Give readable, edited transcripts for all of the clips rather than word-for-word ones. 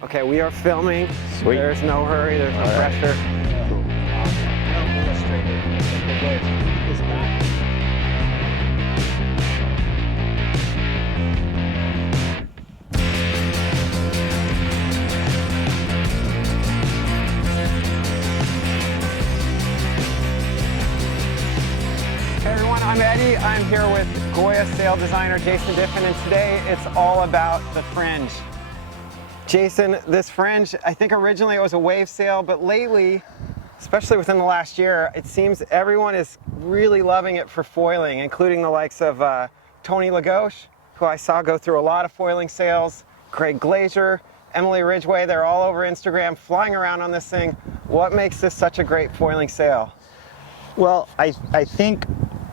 Okay, we are filming. Sweet. There's no hurry, there's no pressure. Hey everyone, I'm Eddie. I'm here with Goya sail designer Jason Diffin, and today it's all about the Fringe. Jason, this Fringe, I think originally it was a wave sail, but lately, especially within the last year, it seems everyone is really loving it for foiling, including the likes of Tony Lagauche, who I saw go through a lot of foiling sails, Greg Glazier, Emily Ridgway. They're all over Instagram flying around on this thing. What makes this such a great foiling sail? Well, I think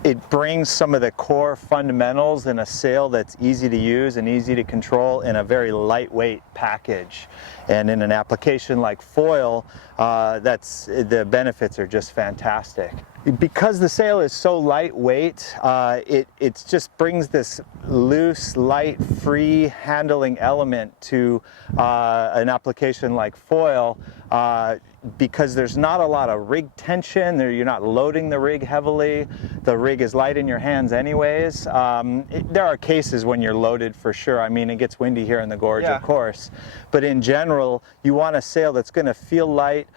it brings some of the core fundamentals in a sail that's easy to use and easy to control in a very lightweight package. And in an application like foil, the benefits are just fantastic. Because the sail is so lightweight, it just brings this loose, light, free handling element to an application like foil. Because there's not a lot of rig tension, you're not loading the rig heavily, the rig is light in your hands anyways. There are cases when you're loaded for sure. I mean, it gets windy here in the gorge, of course, but in general, you want a sail that's going to feel light,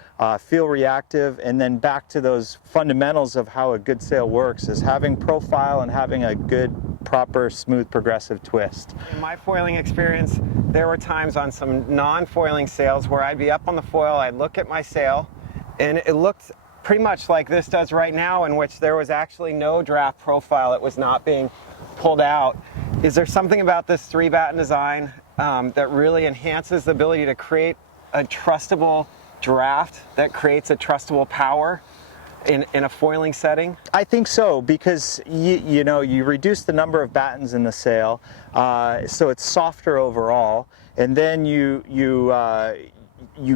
feel reactive, and then back to those fundamentals of how a good sail works is having profile and having a good, proper, smooth, progressive twist. In my foiling experience, there were times on some non-foiling sails where I'd be up on the foil, I'd look at my sail, and it looked pretty much like this does right now, in which there was actually no draft profile. It was not being pulled out. Is there something about this 3-batten design that really enhances the ability to create a trustable draft that creates a trustable power in a foiling setting? I think so, because you reduce the number of battens in the sail, so it's softer overall, and then you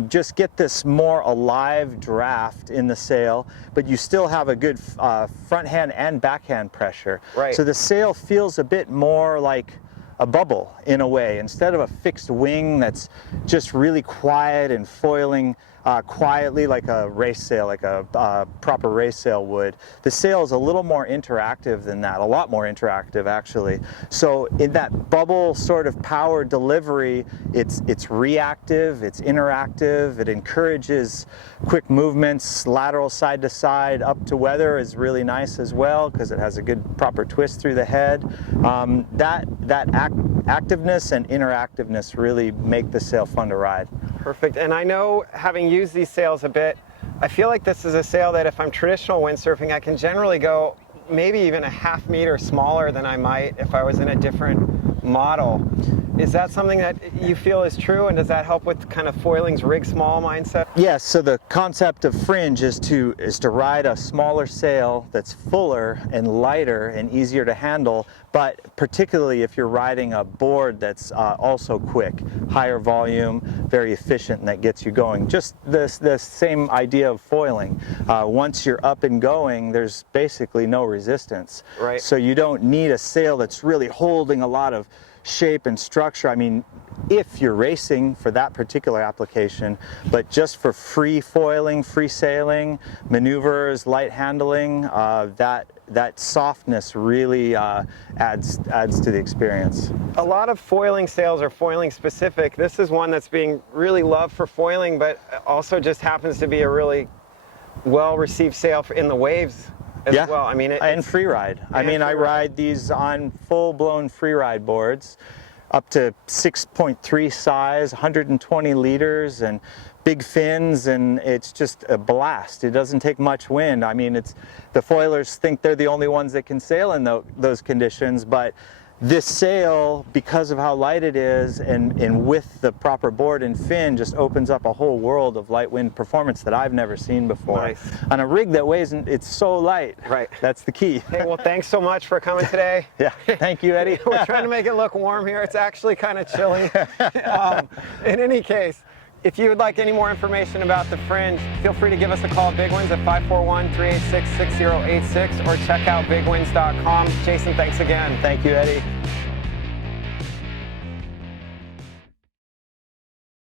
just get this more alive draft in the sail, but you still have a good front hand and backhand pressure. Right. So the sail feels a bit more like a bubble in a way, instead of a fixed wing that's just really quiet and foiling quietly like a race sail, like a proper race sail would. The sail is a little more interactive than that, a lot more interactive actually. So in that bubble sort of power delivery, it's reactive, it's interactive, it encourages quick movements, lateral side to side, up to weather is really nice as well because it has a good proper twist through the head. Activeness and interactiveness really make the sail fun to ride. Perfect. And I know, having used these sails a bit, I feel like this is a sail that if I'm traditional windsurfing, I can generally go maybe even a ½ meter smaller than I might if I was in a different model. Is that something that you feel is true, and does that help with kind of foiling's rig small mindset? Yes, so the concept of Fringe is to ride a smaller sail that's fuller and lighter and easier to handle, but particularly if you're riding a board that's also quick, higher volume, very efficient, and that gets you going. Just the same idea of foiling. Once you're up and going, there's basically no resistance. Right. So you don't need a sail that's really holding a lot of shape and structure. I mean, if you're racing for that particular application, but just for free foiling, free sailing, maneuvers, light handling, that softness really adds to the experience. A lot of foiling sails are foiling specific. This is one that's being really loved for foiling, but also just happens to be a really well-received sail in the waves as well. I mean, and free ride. I mean, I ride these on full-blown free ride boards, up to 6.3 size, 120 liters, and big fins, and it's just a blast. It doesn't take much wind. I mean, the foilers think they're the only ones that can sail in those conditions, but this sail, because of how light it is, and with the proper board and fin, just opens up a whole world of light wind performance that I've never seen before. Nice. On a rig that weighs, it's so light. Right. That's the key. Hey, well, thanks so much for coming today. Yeah, thank you, Eddie. We're trying to make it look warm here. It's actually kind of chilly. In any case, if you would like any more information about the Fringe, feel free to give us a call at Big Winds at 541-386-6086 or check out bigwinds.com. Jason, thanks again. Thank you, Eddie.